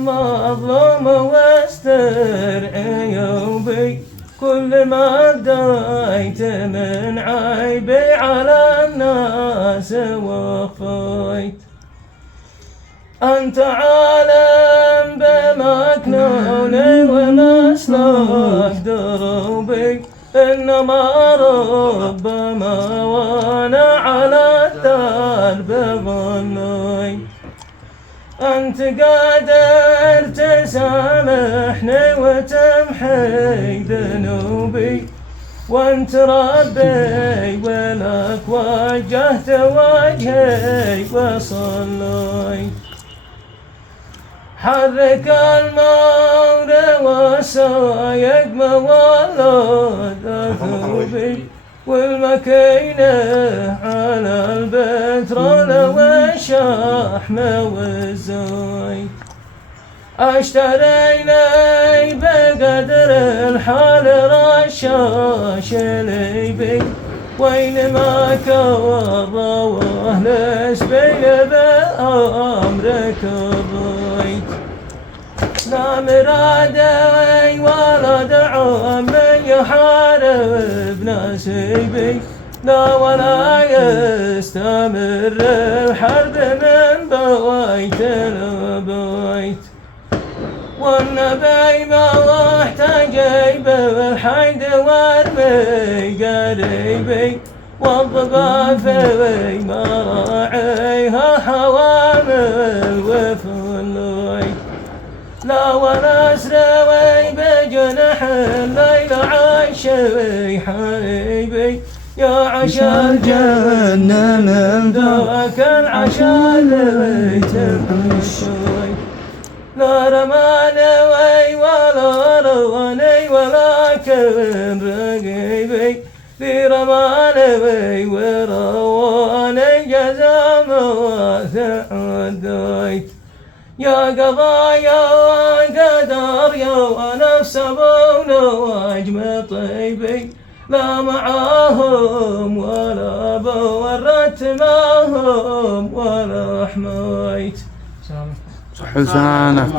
المظلوم واستر عيوبي، كل ما بديت من عيبي على الناس وخفيت. أنت عالم بمكنوني ومسلك دروبي، إنما ربما وأنا على الدرب ظني. أنت قادر تسامحني وتمحي ذنوبي، وأنت ربي ولك وجهت وجهي وصليت. حرك المور والسايق مولد ثوبي، والمكينة على البترول والشحم والزيت. اشتريني بقدر الحال رشاش ليبي، وينما كوضوه لسبيل بأمر كبيت. لا مرادي ولد عمي يحارب نسيبي، لا ولا يستمر الحرب من بيت لبيت. والنبي ما احتاج بالحيد وارمي قريبي، والضبافي مراعيها حوامل وفليت. لا ولا اسروي بجنح الليل عشوي حبيبي، يا عشا الجنة من ذاك العشا اللي تمشي. لا رماني ولا رواني ولكن رقيبي، في رماني ورواني جزام وثعديت. يا قضايا قدر يا نفس ابونا واجمل طيبي، لا معاهم ولا بورت معهم ولا حميت. صح لسانك.